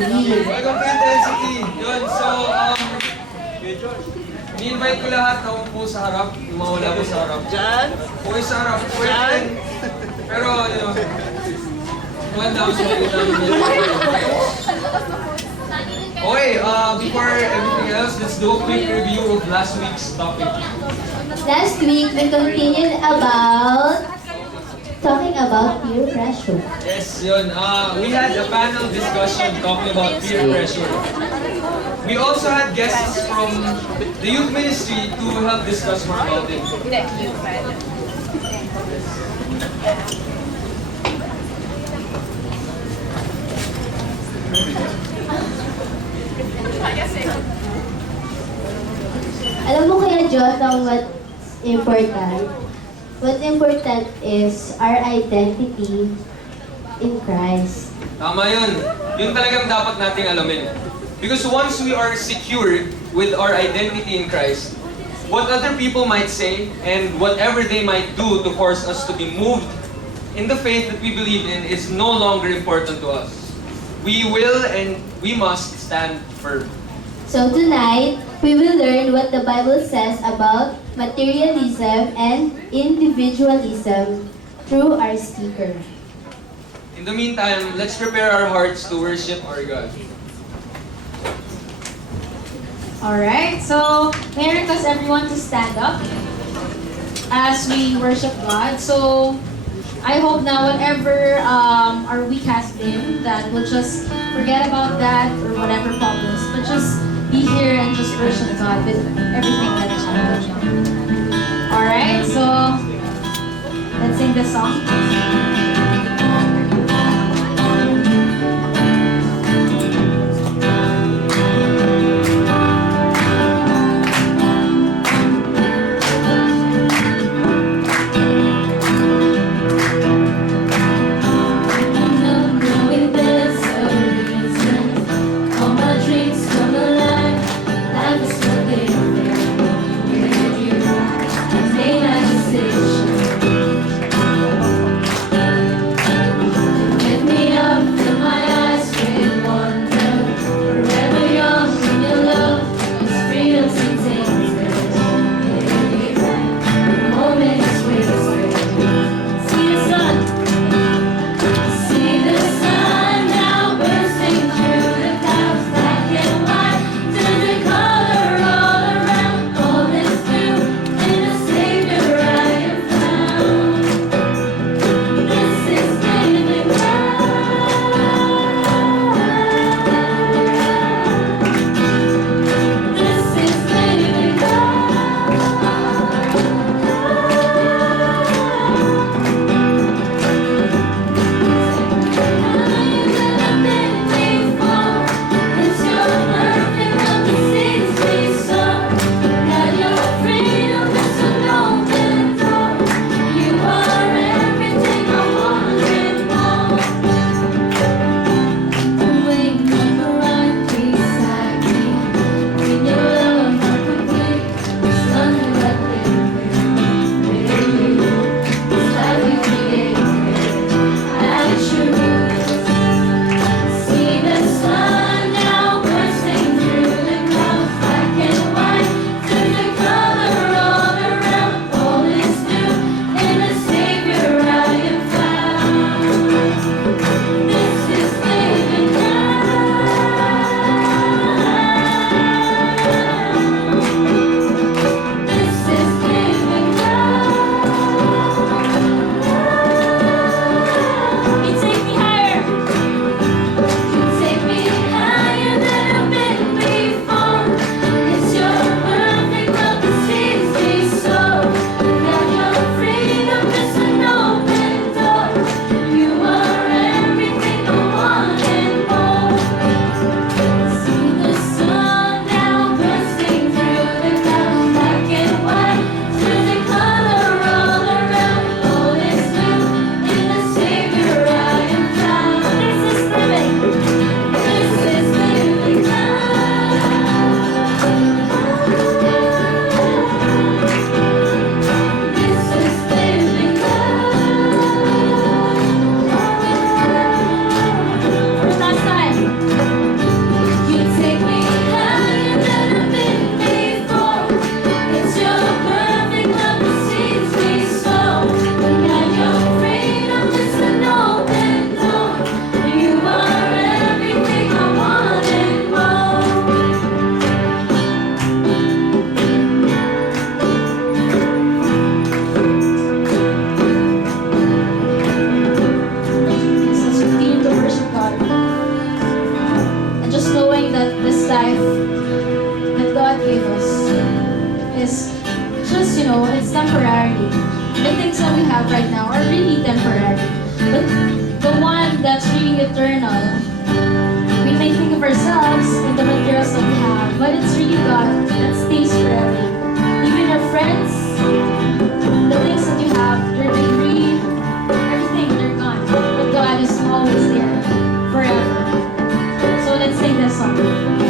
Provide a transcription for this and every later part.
Welcome to Intensity. Yun, so, ni-invite ko lahat na umupo sa harap, yung mga wala po sa harap. Diyan? Okay sa harap, pwede. Pero, one down, sorry namin yun. Okay, before everything else, let's do a quick review of last week's topic. Last week, we continued talking about peer pressure. Yes, yun. We had a panel discussion talking about peer pressure. We also had guests from the youth ministry to help discuss more about it. Alam mo kaya, Jotham, what's important? What's important is our identity in Christ. Tama yun. Yun talagang dapat nating alamin. Because once we are secured with our identity in Christ, what other people might say and whatever they might do to force us to be moved in the faith that we believe in is no longer important to us. We will and we must stand firm. So tonight, we will learn what the Bible says about materialism and individualism through our speaker. In the meantime, let's prepare our hearts to worship our God. Alright, so may I request everyone to stand up as we worship God. So I hope now whatever our week has been, that we'll just forget about that or whatever problems, but just be here and just worship God with everything that is happening. Alright, so let's sing this song. that we have right now are really temporary. But the one that's really eternal, we may think of ourselves and the materials that we have, but it's really God that stays forever. Even your friends, the things that you have, your degree, everything, they're gone. But God is always there, forever. So let's sing this song.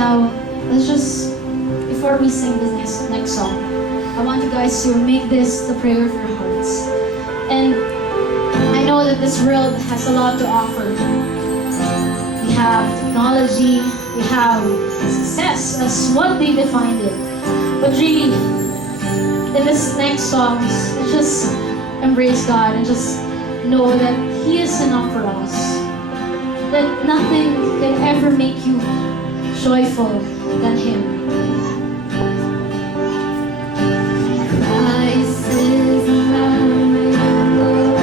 Now, let's just, before we sing this next song, I want you guys to make this the prayer of your hearts. And I know that this world has a lot to offer. We have technology, we have success as what they defined it. But really, in this next song, let's just embrace God and just know that He is enough for us. That nothing can ever make you joyful than Him. Christ is my miracle,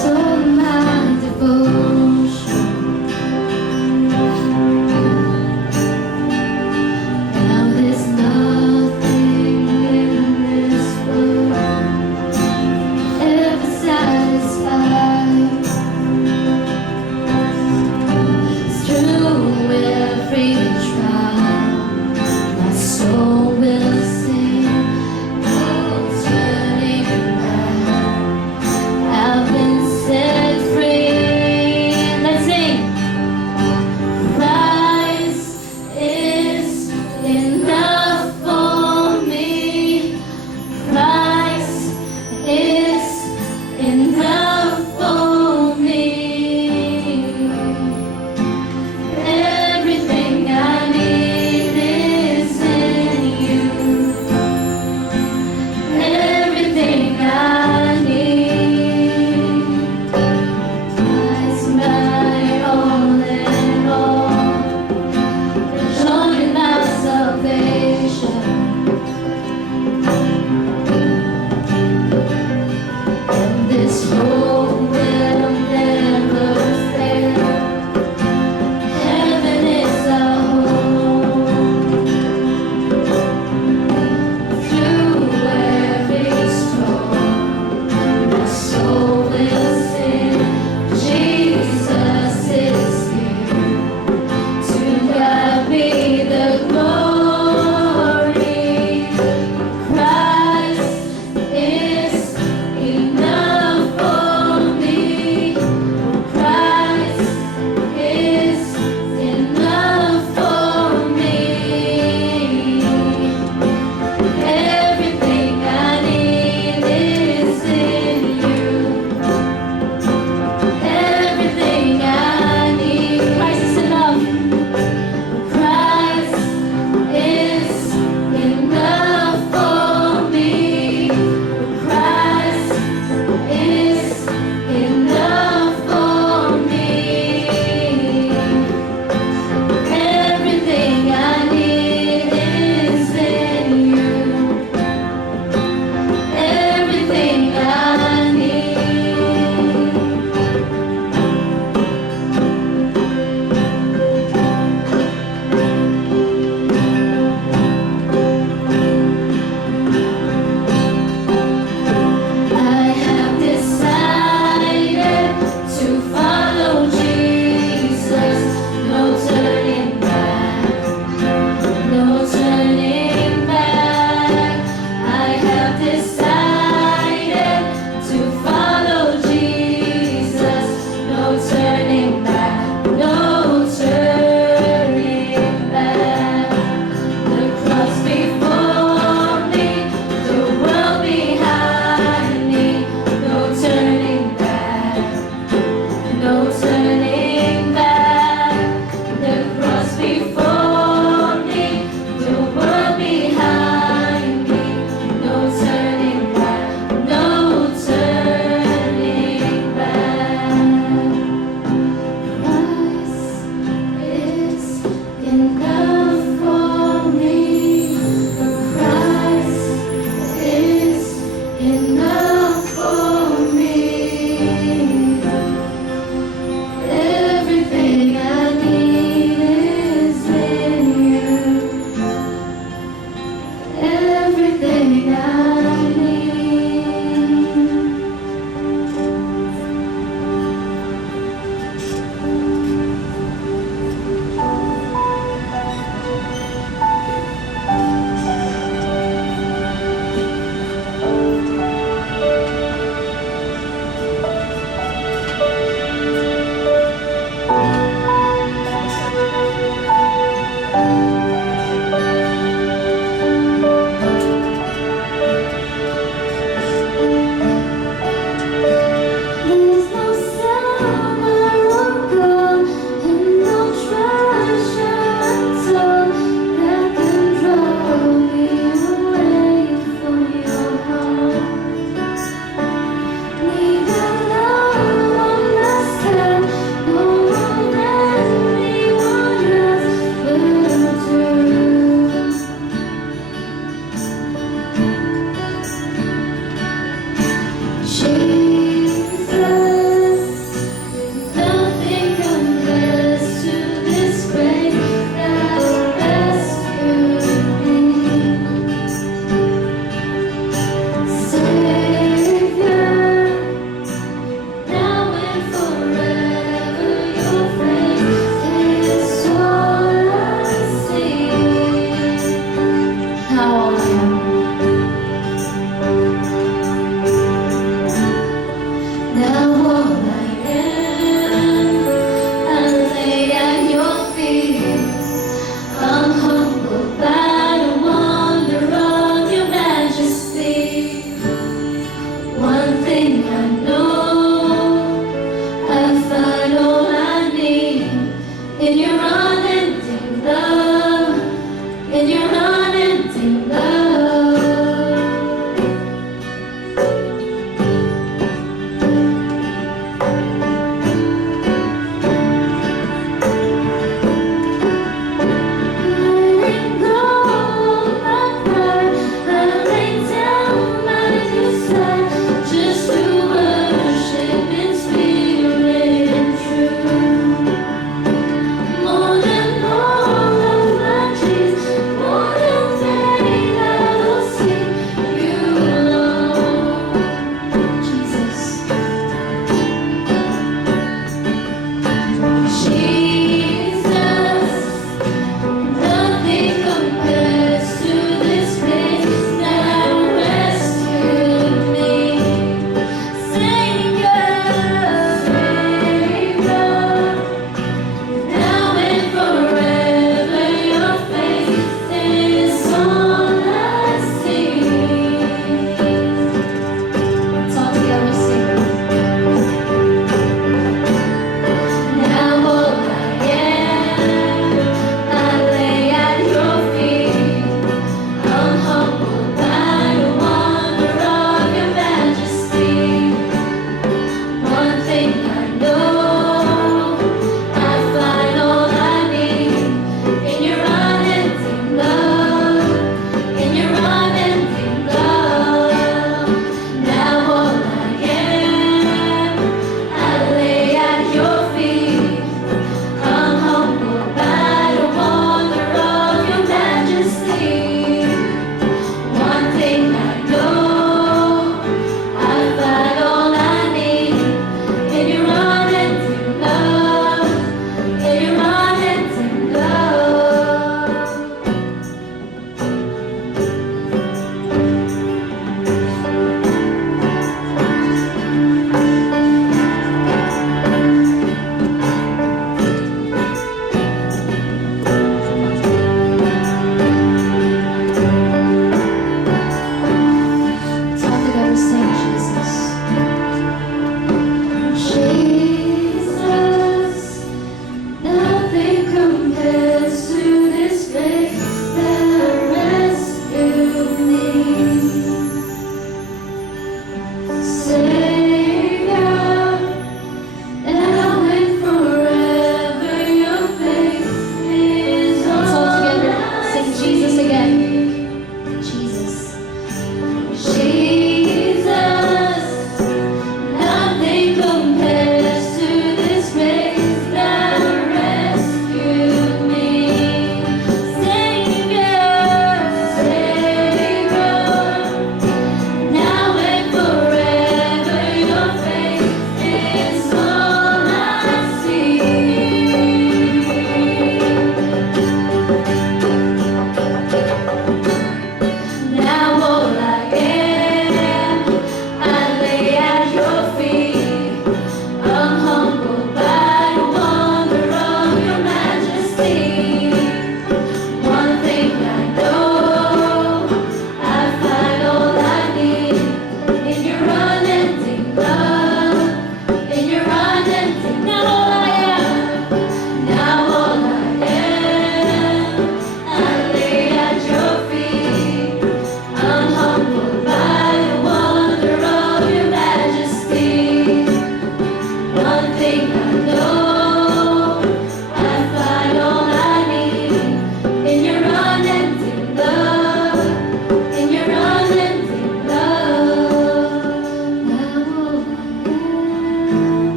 total my devotion. Now there's nothing in this world ever satisfied. It's true every trial.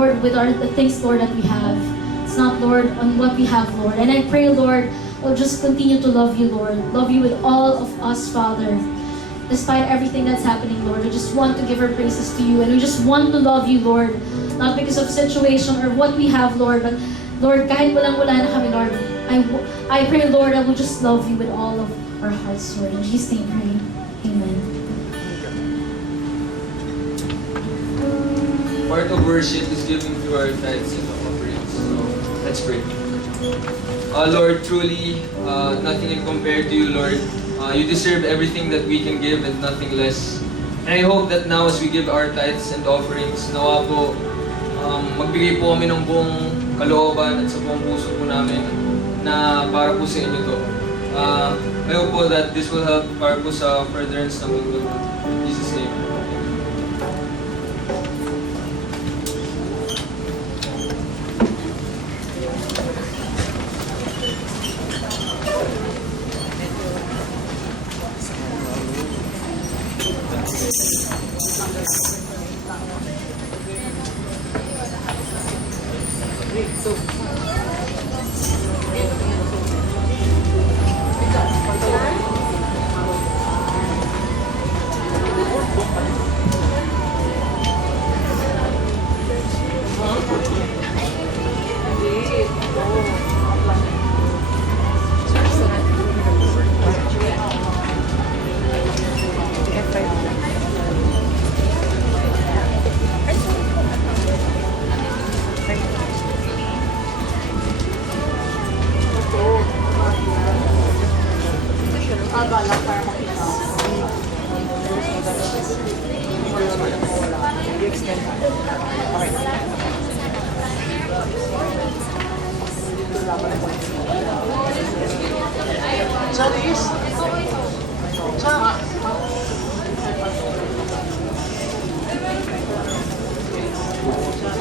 Lord, with the things, Lord, that we have. It's not, Lord, on what we have, Lord. And I pray, Lord, we'll just continue to love you, Lord. Love you with all of us, Father. Despite everything that's happening, Lord, we just want to give our praises to you. And we just want to love you, Lord. Not because of situation or what we have, Lord, but Lord, kahit walang-wala na kami, Lord, I pray, Lord, I will just love you with all of our hearts, Lord. In Jesus' name, pray. Amen. Part of worship is giving through our tithes and offerings. So, let's pray. Lord, truly, nothing can compare to you, Lord. You deserve everything that we can give and nothing less. And I hope that now as we give our tithes and offerings, nawa po, magbigay po kami ng buong kalooban at sa buong puso po namin na para po sa inyo to. I hope po that this will help para po sa furtherance ng mundo. In Jesus' name.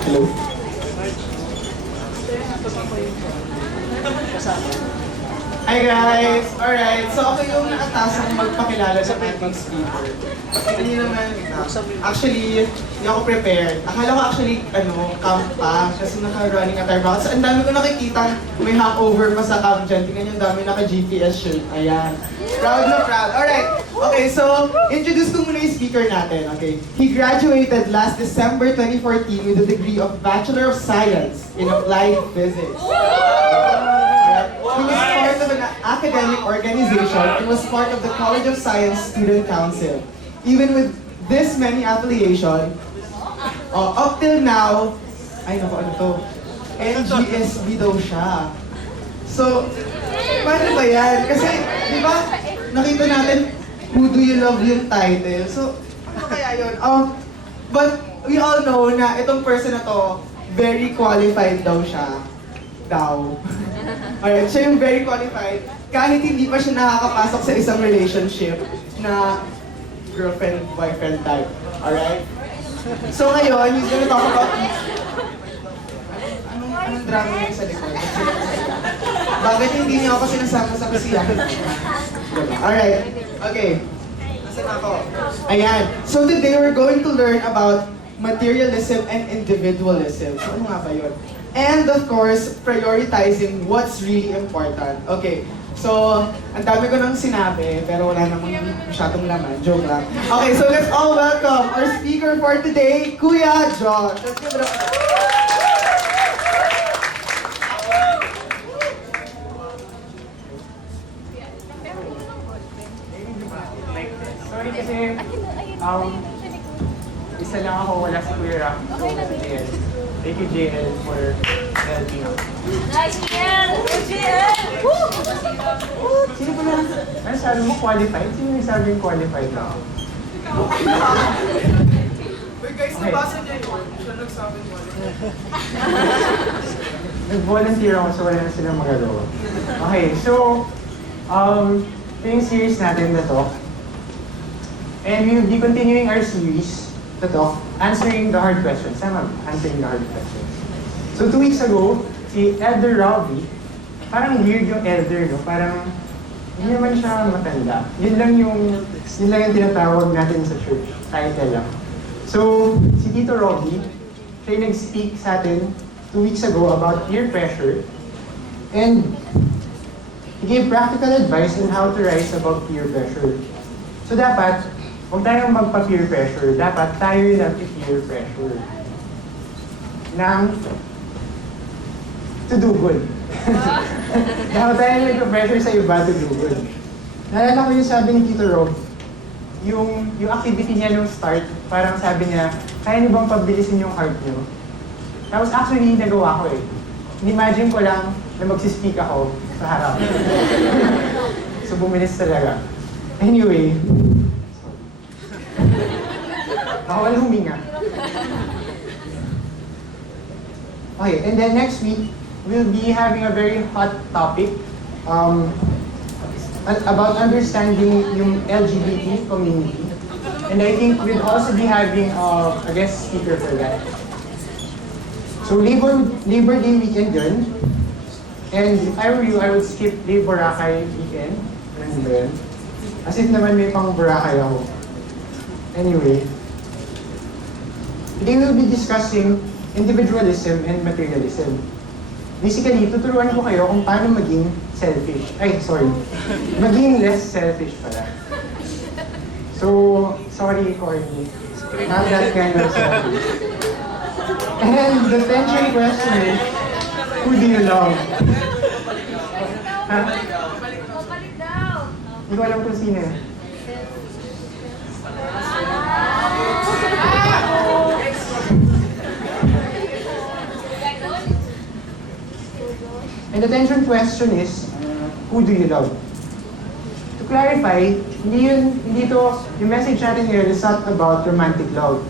Hello. Hi guys! Alright, so ako yung nakatasang magpakilala sa ating speaker. Hindi naman, actually, hindi ako prepared. Akala ko actually, camp pa, kasi naka-running attire ba. Kasi ang dami ko nakikita, may hangover pa sa camp dyan. Tingnan yung dami naka-GPS shirt. Ayan. Proud na proud. Alright, okay, so, introduce ko muna yung speaker natin, okay? He graduated last December 2014 with a degree of Bachelor of Science in Applied Physics. He was part of an academic organization and was part of the College of Science Student Council. Even with this many affiliation, up till now, ay naku, ano to? NGSB daw siya. So, paano ba yan? Kasi, di ba, nakita natin, Who Do You Love yung title. So, ano kaya yun? But we all know na itong person na to, very qualified daw siya. Alright, siya yung very qualified. Kahit hindi pa siya nakakapasok sa isang relationship na girlfriend-boyfriend type. Alright? So ngayon, he's gonna talk about... Anong drama niya sa likod? Bakit hindi niyo ako sinasama sa kasiyahan? Alright, okay. Nasaan ako? Ayan. So today we're going to learn about materialism and individualism. So ano nga ba yun? And of course, prioritizing what's really important. Okay, so, ang dami ko nang sinabi, pero wala namang masyadong laman. Joke lang. Okay, so let's all welcome our speaker for today, Kuya Josh. Let's give it up. Sorry kasi, isa lang ako, wala si Kuya Rock. JL. Thank you, JL, for helping out. Nice, JL! JL! Woo! Sino ba na? Ano sabi mo, qualified? Sino yung sabing qualified na ako? Wait guys, nabasa niya yun. Siya nagsabi niya. Nag-volunteer ako so wala na silang magagawa. Okay, so, ito yung series natin na to. And we will be continuing our series to talk, answering the hard questions. Tama ba? Answering the hard questions. So 2 weeks ago, si Elder Robbie, parang weird yung elder, no? Parang hindi naman siya matanda. Yun lang yung tinatawag natin sa church. Title lang. So, si Tito Robbie, siya yung nag-speak sa atin 2 weeks ago about peer pressure. And he gave practical advice on how to rise above peer pressure. So dapat, huwag tayong magpa-peer pressure. Dapat tayo yung nag-peer pressure. To do good. Dapat tayo yung nag-pressure sa iba to do good. Naalala ko yung sabi ni Tito Rob, yung activity niya nung start, parang sabi niya, kaya niyo bang pabilisin yung heart niyo? Tapos actually, nagawa ko eh. Imagine ko lang na magsispeak ako sa harap. So bumilis talaga. Anyway, bawal huminga. Okay, and then next week, we'll be having a very hot topic about understanding yung LGBT community. And I think we'll also be having a guest speaker for that. So Labor Day weekend yun. And if I were you, I would skip Labor Boracay weekend. Ano ba yun? As if naman may pang Boracay ako. Anyway, today we'll be discussing individualism and materialism. Basically, tuturuan ko kayo kung paano maging selfish. Maging less selfish pala. So, sorry, Corny. Not that kind of selfish. And the tension question is, who do you love? Ha? Papalit daw. Hindi ko alam kung sino. And the tension question is, who do you love? To clarify, hindi to, yung message natin here is not about romantic love.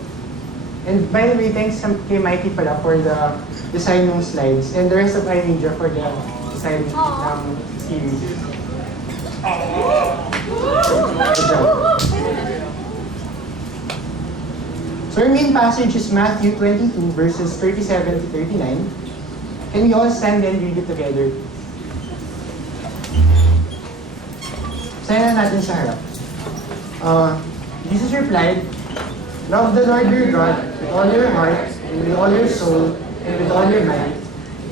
And by the way, thanks kay Mikey pala for the design ng slides and the rest of iMedia for the design ng series. Good job. So our main passage is Matthew 22 verses 37 to 39. Can we all stand and read it together? Sayan na natin sa harap. Jesus replied, "Love the Lord your God with all your heart, and with all your soul, and with all your mind.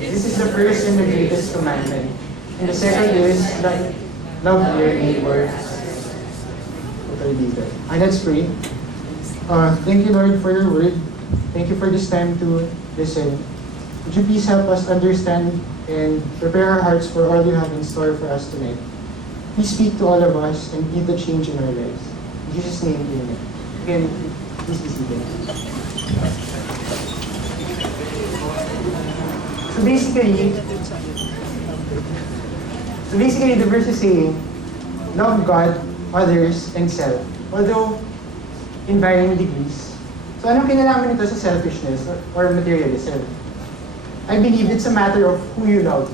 This is the first and the greatest commandment. And the second is that love your neighbor." And let's pray. Thank you, Lord, for your word. Thank you for this time to listen. Would you please help us understand and prepare our hearts for all you have in store for us tonight? Please speak to all of us and be the change in our lives. In Jesus' name, amen. Again, please be seated. So basically, the verse is saying, love God, others, and self. Although, in varying degrees. So anong kinalaman nito sa selfishness or materialism? I believe it's a matter of who you love.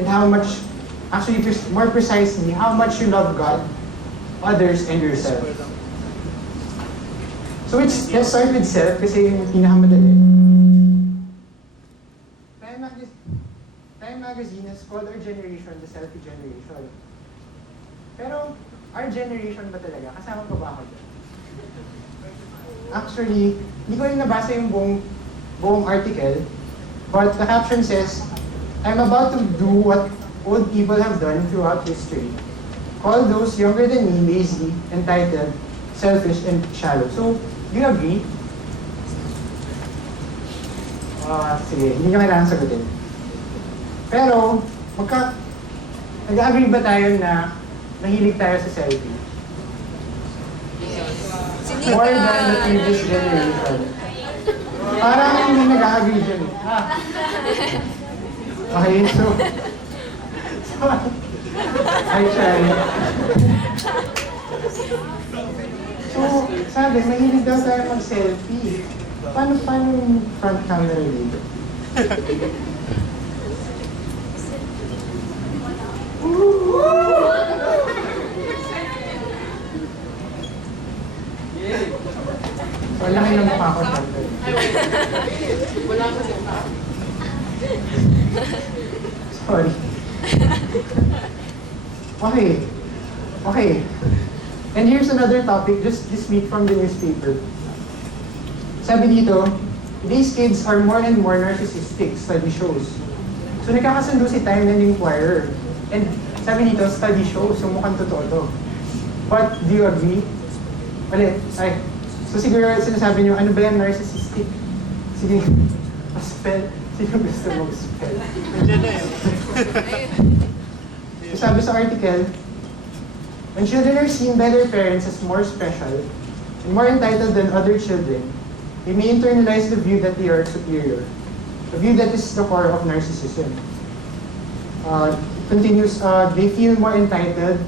And how much, actually more precisely, how much you love God, others, and yourself. So let's start with self kasi yung pinakamadali. Time Magazine has called our generation the selfie generation. Pero, our generation ba talaga? Kasama pa ba ako dyan? Actually, hindi ko rin nabasa yung buong article, but the caption says, "I'm about to do what old people have done throughout history. Call those younger than me lazy, entitled, selfish, and shallow." So, do you agree? Sige, hindi nyo kailangan sagutin. Pero, nag-agree ba tayo na mahilig tayo sa selfie? More than the previous generation. Parang hindi nag-agree dyan. Okay, so I try. So, sabi, mahilig daw tayo mag-selfie. Paano yung front camera dito? So, laki ng mukha ko syempre. Sorry. Okay. And here's another topic just this week from the newspaper. Sabi dito, These kids are more and more narcissistic, study shows. So nagkakasundo si Time and Inquirer. And sabi dito, study shows, so mukhang totoo to. But, do you agree? Ulit, ay. So siguro sinasabi nyo, ano ba yan narcissistic? Sige, spell. Sino gusto mag-spell? So sabi sa article, when children are seen by their parents as more special and more entitled than other children, they may internalize the view that they are superior. A view that is the core of narcissism. Continues, they feel more entitled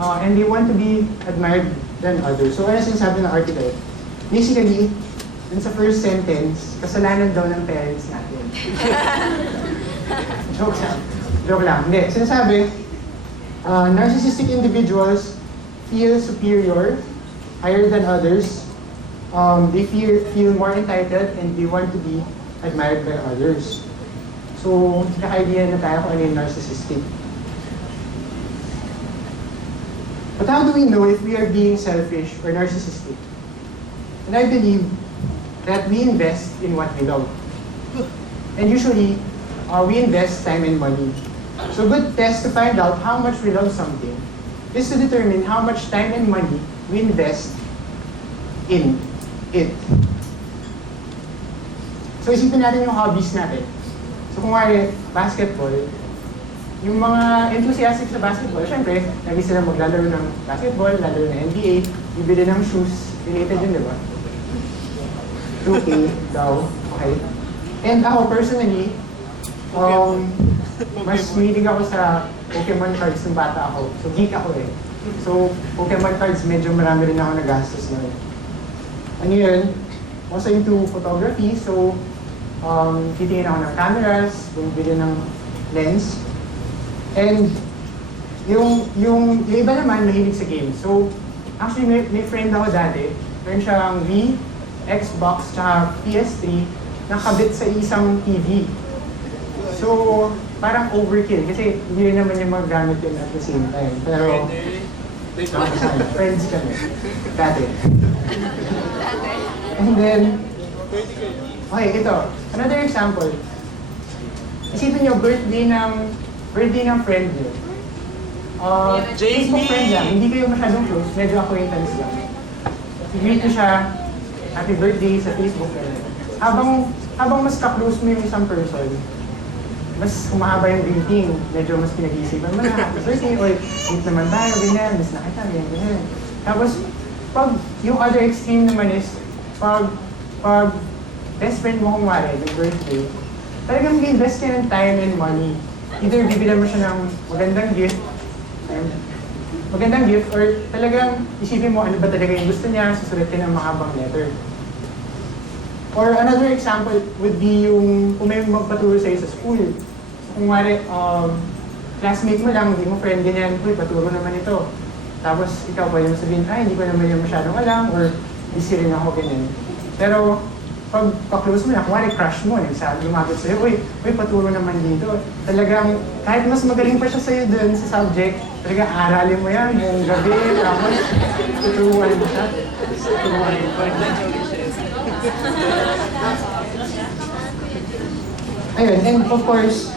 and they want to be admired than others. So ano sinasabi ng article? Basically, dun sa first sentence, kasalanan daw ng parents natin. Joke lang. Joke lang. Hindi. Sinasabi, narcissistic individuals feel superior, higher than others. They feel more entitled and they want to be admired by others. So, naka-idea na tayo kung ano yung narcissistic. But how do we know if we are being selfish or narcissistic? And I believe that we invest in what we love. And usually, we invest time and money. So a good test to find out how much we love something is to determine how much time and money we invest in it. So isipin natin yung hobbies natin. So kung wari, basketball, yung mga enthusiastic sa basketball, syempre, lagi sila maglalaro ng basketball, lalaro ng NBA, bibili ng shoes, related yun, di ba? 2K daw, okay? And ako personally, mas mahilig ako sa Pokemon cards nung bata ako. So geek ako eh. So Pokemon cards, medyo marami rin ako nagastos na. Ano yun? Also into photography, so titingin ako ng cameras, bumibili ng lens. And yung iba naman mahilig sa games. So actually may friend ako dati, meron siyang Wii, Xbox, tsaka PS3 nakabit sa isang TV. So parang overkill kasi hindi rin naman yung magagamit yun at the same time. Pero friends kami dati. And then, okay, ito. Another example. Isipin nyo, birthday ng friend nyo. Facebook friend lang, hindi kayo masyadong close, medyo acquaintance lang. I-greet nyo siya, happy birthday sa Facebook. Habang mas ka-close mo yung isang person, mas humahaba yung greeting, medyo mas pinag-iisipan mo na, happy birthday, or meet naman tayo, ganyan, miss na kita, ganyan. Tapos, pag yung other extreme naman is, pag best friend mo kung wari, yung birthday, talagang mag-invest ka ng time and money. Either bibilan mo siya ng magandang gift, or talagang isipin mo ano ba talaga yung gusto niya, susulat ka ng mahabang letter. Or another example would be yung kung may magpaturo sa'yo sa school. Kung wari, classmate mo lang, hindi mo friend ganyan, uy, paturo naman ito. Tapos ikaw pa yung sabihin, ay, hindi ko naman yung masyadong alam, or busy rin ako ganyan. Pero pag pa-close mo na, kung wari crush mo, lumapit sa'yo, uy, paturo naman dito. Talagang, kahit mas magaling pa siya sa'yo dun sa subject, talagang aralin mo yan buong gabi, tapos tuturuan mo siya. Tuturuan mo pa. Ayun, and of course,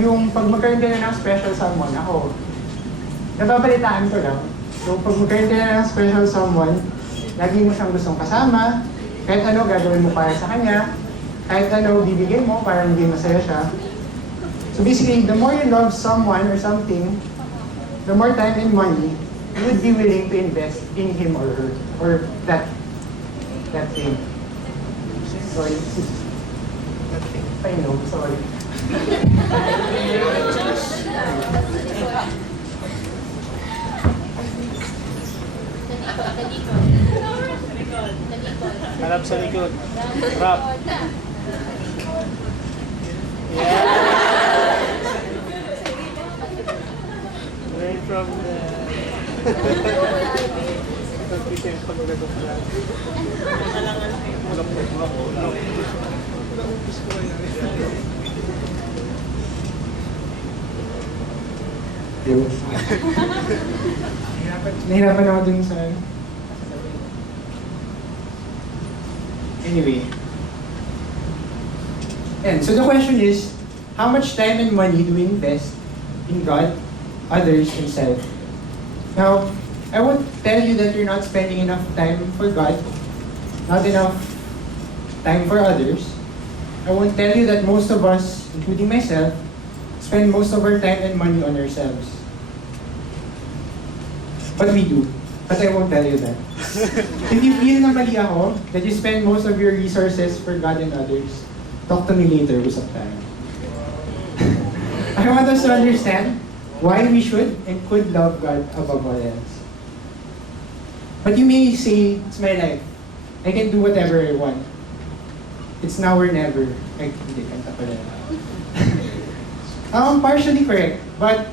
yung pag magkaroon ka na ng special someone, ako, nababalitaan ko lang. So pag magkaroon ka na ng special someone, lagi mo siyang gustong kasama, kahit ano gagawin mo para sa kanya, kahit ano bibigyan mo para hindi masaya siya. So basically, the more you love someone or something, the more time and money you would be willing to invest in him or her, or that thing. Sorry. That thing. I know, sorry. Harap sa likod. Harap. Yeah. Right from the... Pag-pretend pag nagong lang. Nahirapan ako dun sa... Anyway. And so the question is, how much time and money do we invest in God, others, and self? Now, I won't tell you that you're not spending enough time for God, not enough time for others. I won't tell you that most of us, including myself, spend most of our time and money on ourselves. But we do. But I won't tell you that. If you feel na mali ako, that you spend most of your resources for God and others, talk to me later, usap tayo. I want us to understand why we should and could love God above all else. But you may say, it's my life. I can do whatever I want. It's now or never. Ay, hindi, kanta pala. Partially correct, but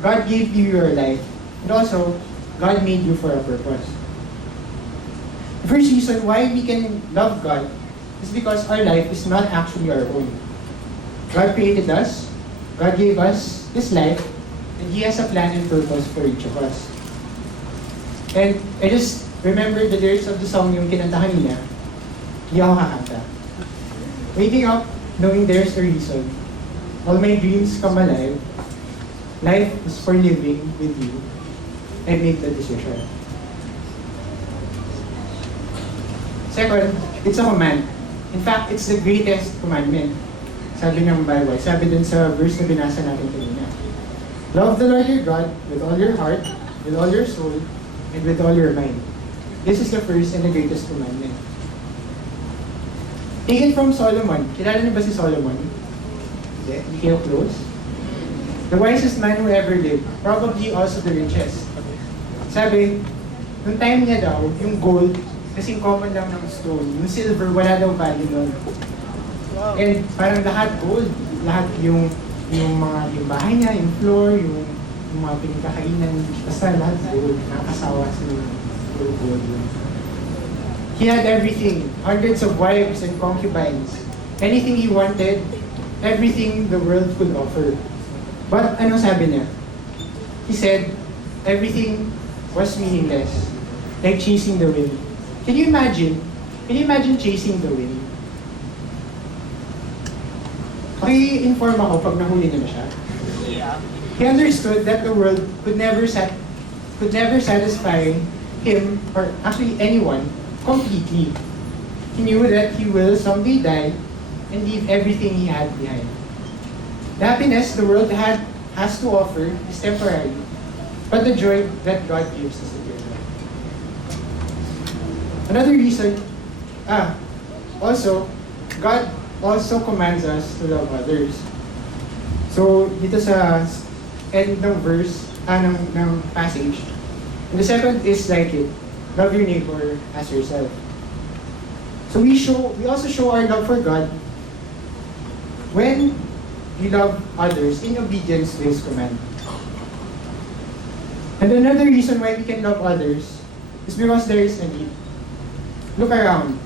God gave you your life. And also, God made you for a purpose. The first reason why we can love God is because our life is not actually our own. God created us, God gave us His life, and He has a plan and purpose for each of us. And I just remember the lyrics of the song yung kinanta kanina, hindi ako kakanta. Waking up, knowing there's a reason. All my dreams come alive. Life is for living with you. I make the decision. Second, it's a command. In fact, it's the greatest commandment. Sabi ng Bible, sabi dun sa verse na binasa natin kanina. Love the Lord your God with all your heart, with all your soul, and with all your mind. This is the first and the greatest commandment. Taken from Solomon. Kilala niyo ba si Solomon? Hindi? Hindi kayo close? The wisest man who ever lived. Probably also the richest. Sabi, nung time niya daw, yung gold, kasing common lang ng stone. Yung silver, wala daw value nun. And parang lahat gold. Lahat yung yung bahay niya, yung floor, yung mga pinagkakainan. Basta lahat gold. Nakakasawa sa gold. He had everything. Hundreds of wives and concubines. Anything he wanted, everything the world could offer. But ano sabi niya? He said, everything was meaningless. Like chasing the wind. Can you imagine? Can you imagine chasing the wind? Paki-inform ako pag nahuli niyo na siya. Yeah. He understood that the world could never satisfy him, or actually anyone, completely. He knew that he will someday die and leave everything he had behind. The happiness the world has to offer is temporary, but the joy that God gives is eternal. Another reason, also, God also commands us to love others. So, dito sa end ng verse, ng passage, and the second is like it, love your neighbor as yourself. So we also show our love for God when we love others in obedience to His command. And another reason why we can love others is because there is a need. Look around.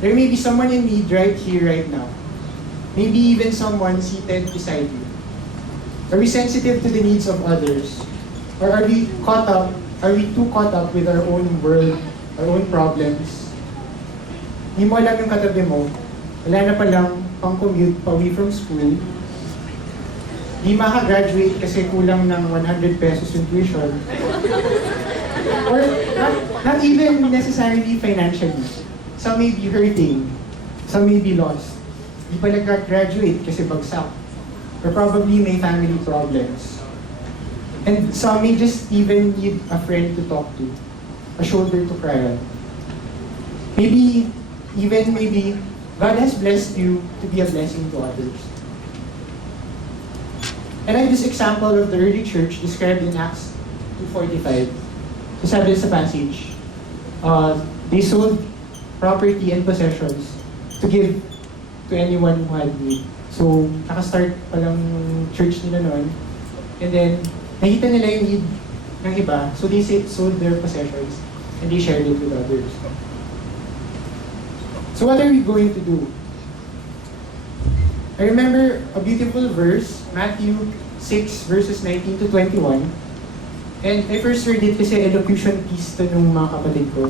There may be someone in need right here, right now. Maybe even someone seated beside you. Are we sensitive to the needs of others? Or are we too caught up with our own world, our own problems? Hindi mo alam yung katabi mo, wala na palang pang-commute, pauwi from school. Di maka-graduate kasi kulang ng 100 pesos yung tuition. Or not even necessarily financially. Some may be hurting, some may be lost. Di pa nag-graduate kasi bagsak. Or probably may family problems. And some may just even need a friend to talk to, a shoulder to cry on. Maybe God has blessed you to be a blessing to others. And I have this example of the early church described in Acts 2:45. So sabi sa passage, they sold property and possessions to give to anyone who had need. So, nakastart pa lang church nila noon. And then, nakita nila yung need ng iba. So, they sold their possessions and they shared it with others. So, what are we going to do? I remember a beautiful verse, Matthew 6 verses 19 to 21. And I first heard it kasi elocution piece to nung mga kapatid ko.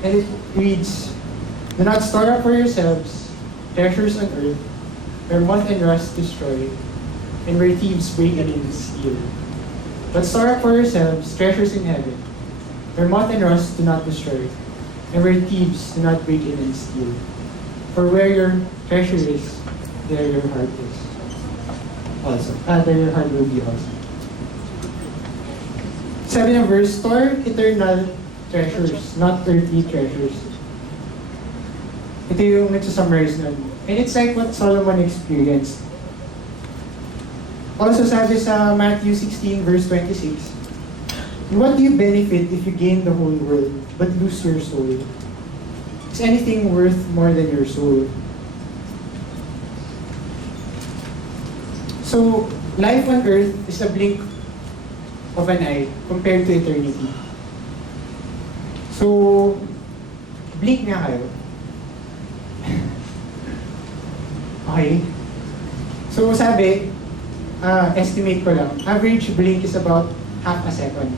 And it reads, "Do not store up for yourselves treasures on earth, where moth and rust destroy, and where thieves break in and steal. But store up for yourselves treasures in heaven, where moth and rust do not destroy, and where thieves do not break in and steal. For where your treasure is, there your heart is also. There your heart will be also." Sabi ng verse, store eternal treasures, not earthly treasures. Ito yung nagsusummarize nun. And it's like what Solomon experienced. Also sabi sa Matthew 16 verse 26, "What do you benefit if you gain the whole world, but lose your soul? Is anything worth more than your soul?" So, life on earth is a blink of an eye compared to eternity. So, blink nga kayo. Okay. So, sabi, estimate ko lang, average blink is about half a second.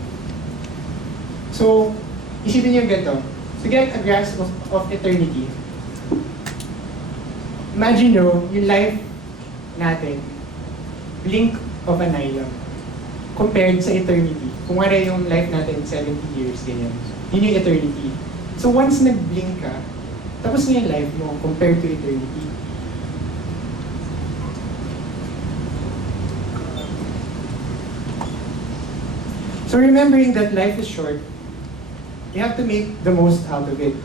So, isipin niyo ganito. To get a grasp of eternity, imagine nyo, yung life natin, blink of an eye lang. Compared sa eternity. Kung wala yung life natin, 70 years, ganyan. Yun yung eternity. So once nag-blink ka, tapos na yung life mo compared to eternity. So remembering that life is short, we have to make the most out of it.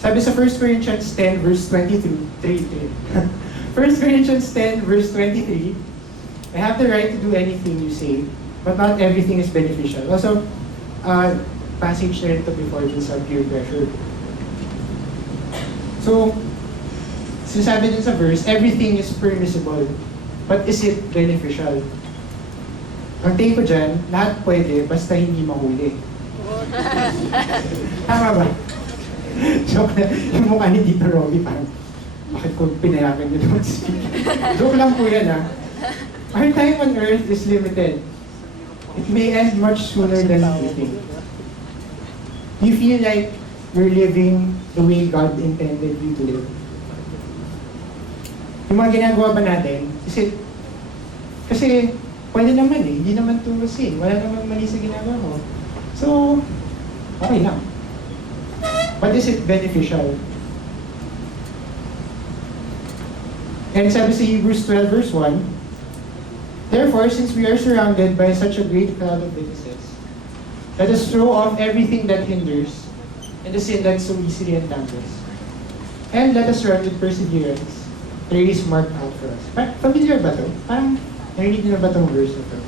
Sabi sa 1 Corinthians 10 verse 23, 1 Corinthians 10 verse 23, "I have the right to do anything you say, but not everything is beneficial." Also, passage na rin ito before dun sa peer pressure. So, sinasabi din sa verse, everything is permissible, but is it beneficial? Ang take ko dyan, lahat pwede, basta hindi mahuli. Tama ba? Joke na, yung mukha ni Tito Robby, parang, bakit ko pinayagan niyo naman speak? Joke lang po yan, ha? Our time on earth is limited. It may end much sooner than we think. You feel like you're living the way God intended you to live. Yung mga ginagawa ba natin, kasi pwede naman eh, hindi naman to sin, wala naman mali sa ginagawa mo. So, okay lang. But is it beneficial? And sabi sa Hebrews 12 verse 1, "Therefore, since we are surrounded by such a great cloud of witnesses, let us throw off everything that hinders and the sin that so easily entangles. And let us run with perseverance the race marked out for us." Familiar ba to? Parang narinig niyo na ba itong verse na to?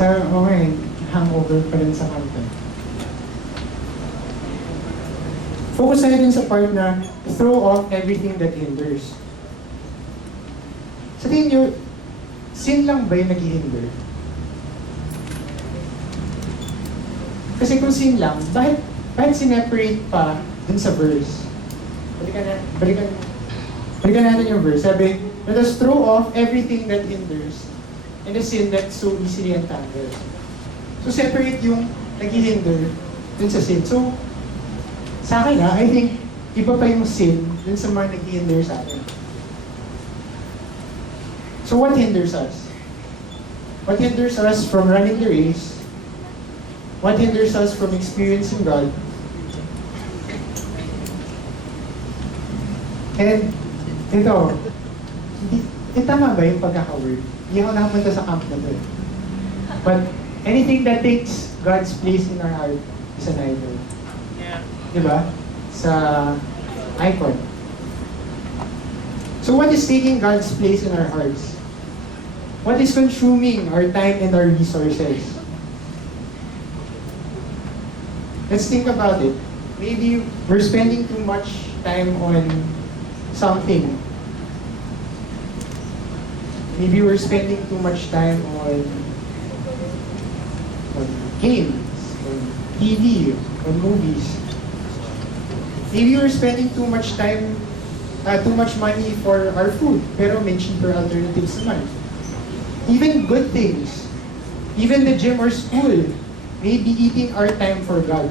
Okay, hangover pa rin sa kanta. Focus tayo din sa part na throw off everything that hinders. Sa tingin niyo, sin lang ba yung nag-hinder? Kasi kung sin lang, bakit sineparate pa dun sa verse? Balikan natin yung verse. Sabi, "Let us throw off everything that hinders and the sin that so easily entangles." So separate yung nag-hinder dun sa sin. So, sa akin I think iba pa yung sin dun sa mga nag-hinder sa atin. So what hinders us? What hinders us from running the race? What hinders us from experiencing God? And ito, tama ba yung pagkaka-word? Hindi ako nakapunta sa camp na to eh. But anything that takes God's place in our heart is an idol. Yeah. Diba? Sa icon. So what is taking God's place in our hearts? What is consuming our time and our resources? Let's think about it. Maybe we're spending too much time on something. Maybe we're spending too much time on games, on TV, on movies. Maybe we're spending too much time, too much money for our food, pero may cheaper alternatives naman. Even good things, even the gym or school, may be eating our time for God.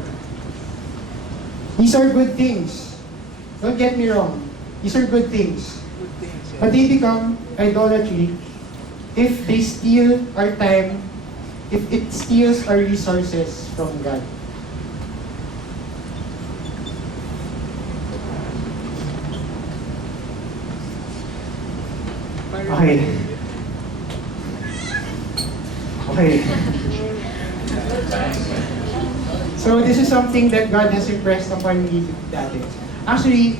These are good things. Don't get me wrong. These are good things. Good things. But they become idolatry if they steal our time, if it steals our resources from God. Okay. Okay. So this is something that God has impressed upon me dati. Actually,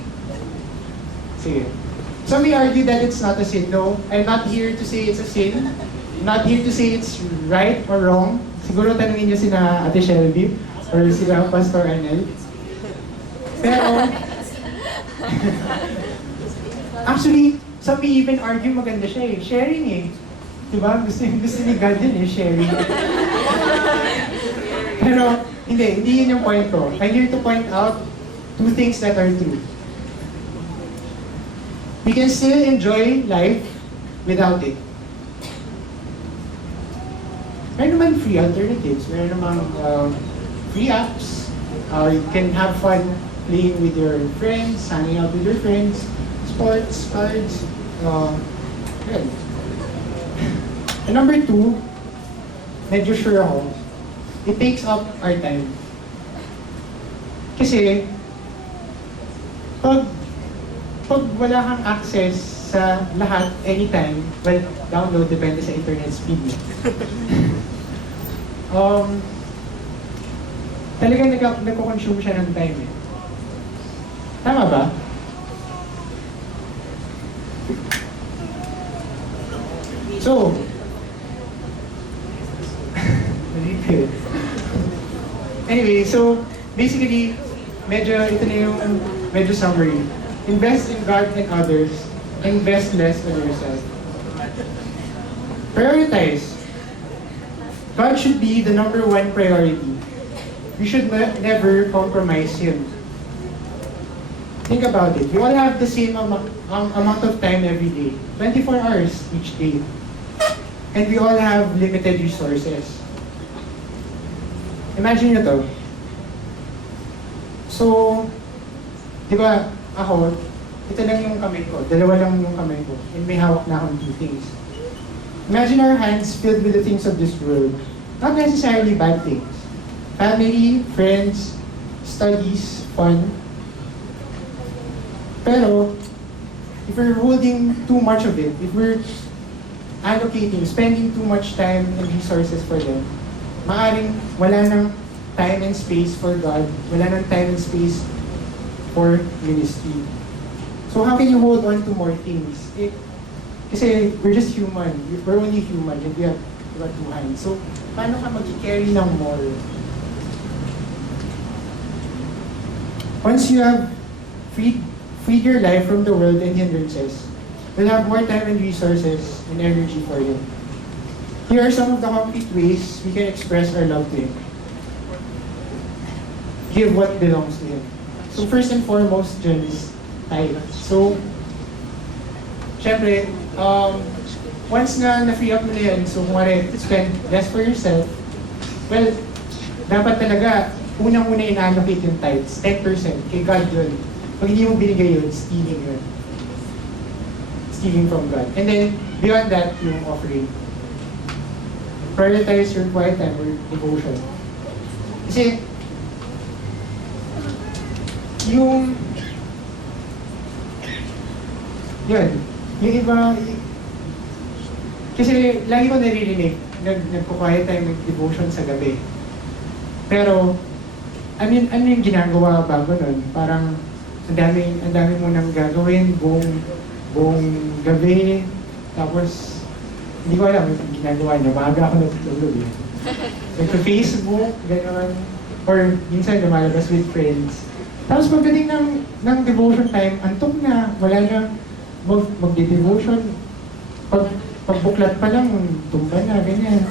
sige. Some may argue that it's not a sin. No, I'm not here to say it's a sin. I'm not here to say it's right or wrong. Siguro tanungin niyo sina Ate Shelby or sila Pastor Arnel. Pero, actually, some may even argue maganda siya eh. Sharing eh. Diba? Gusto ni God din eh, sharing. Pero, hindi yun yung point ko. I'm here to point out two things that are true. We can still enjoy life without it. Meron naman free alternatives. Meron naman free apps. You can have fun playing with your friends, hanging out with your friends, sports, cards. Yun. And number two, medyo sure ako, it takes up our time. Kasi, pag wala kang access sa lahat, anytime, well, download, depende sa internet speed mo. Talagang nagko-consume siya ng time eh. Tama ba? So, anyway, so basically, ito na yung medyo summary. Invest in God and others, invest less on yourself. Prioritize. God should be the number one priority. We should never compromise Him. Think about it. We all have the same amount of time every day. 24 hours each day. And we all have limited resources. Imagine nyo to. So, di ba, ako, ito lang yung kamay ko. Dalawa lang yung kamay ko. And may hawak na akong two things. Imagine our hands filled with the things of this world. Not necessarily bad things. Family, friends, studies, fun. Pero, if we're holding too much of it, if we're spending too much time and resources for them, maaring wala nang time and space for God, wala nang time and space for ministry. So how can you hold on to more things? Kasi we're just human. We're only human and we have two hands. So paano ka mag-carry ng more? Once you have freed your life from the world and hindrances, you'll have more time and resources and energy for Him. Here are some of the concrete ways we can express our love to Him. Give what belongs to Him. So first and foremost, dyan is tithe. So, syempre, once na-free up mo na yan, so kung spend less for yourself, well, dapat talaga, unang-una ina-allocate yung tithes, 10%, kay God yun. Pag hindi mo binigay yun, stealing yun. Stealing from God. And then, beyond that, yung offering. Prioritize your quiet time or devotion. Kasi, yung iba, kasi lagi ko naririnig, nagko-quiet time, nag-devotion sa gabi. Pero, ano yung ginagawa bago nun? Parang, ang dami mo nang gagawin, buong gabi, tapos, hindi ko alam yung ginagawa niya, maaga ako natutulog eh. Nagpa-Facebook, gano'n, or minsan lumalabas with friends. Tapos pagdating ng devotion time, antok na, wala na magde-devotion. Pagbuklat pa lang, tumba na, ganyan.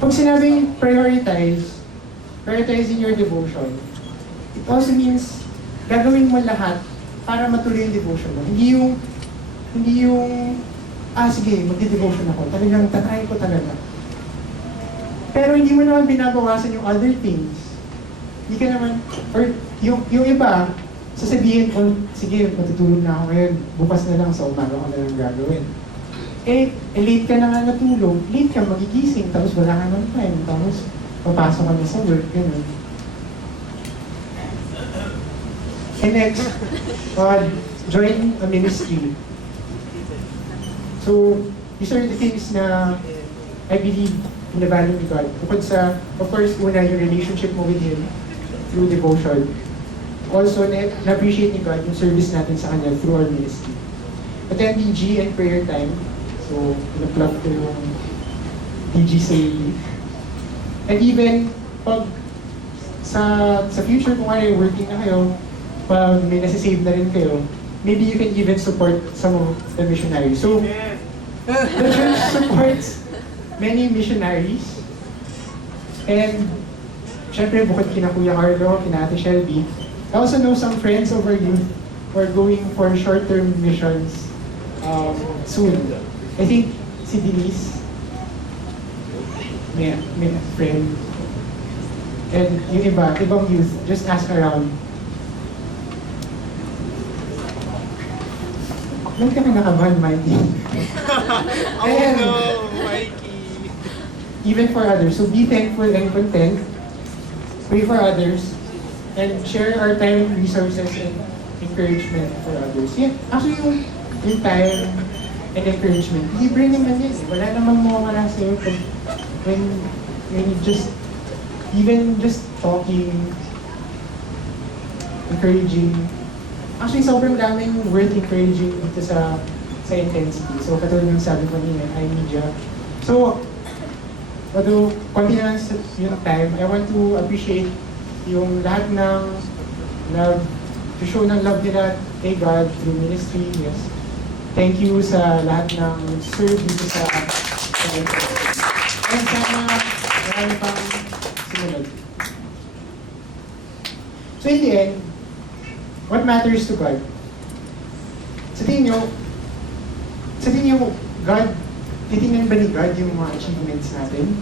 Pag sinabing prioritizing your devotion, it also means gagawin mo lahat para matuloy yung devotion mo. Hindi yung sige, magde-devotion ako. Talagang tatry ko talaga. Pero hindi mo naman binabawasan yung other things. hindi ka naman, or yung iba, sasabihin ko, sige, matutulog na ako ngayon, bukas na lang sa umaga ko na lang gagawin. Late ka na nga natulog, late ka magigising, tapos wala ka ng time, tapos papasok ka na sa work, gano'n. And next, join a ministry. So, these are the things na I believe in the value of God. Bukod sa, of course, una yung relationship mo with Him through devotion. Also, na-appreciate ni God yung service natin sa Kanya through our ministry. Attend DG and prayer time. So, pina-plug ko yung DG sa And even, pag sa future, kung ano yung working na kayo, pag may nasisave na rin kayo, maybe you can even support some of the missionaries. So, the church supports many missionaries. And, syempre, bukod kina Kuya Carlo, kina Ate Shelby, I also know some friends of our youth who are going for short-term missions soon. I think si Denise, may friend. And yung ibang youth, just ask around. Ba't ka kinakabahan, Mikey? Oh no, Mikey. Even for others. So be thankful and content. Pray for others. And share our time, resources, and encouragement for others. Yeah, actually yung time and encouragement, libre naman yan. Wala namang mawawala sa'yo when you just, even just talking, encouraging. Actually, sobrang daming worth encouraging dito sa intensity. So, katulad ng sabi ko niya, iMedia. So, although konti na lang yung time, I want to appreciate yung lahat ng love, to show ng love nila kay God through ministry, yes. Thank you sa lahat ng serve dito sa and sana marami pang sumunod. So in the end, what matters to God? Sa tingin nyo, God, titingnan ba ni God yung mga achievements natin?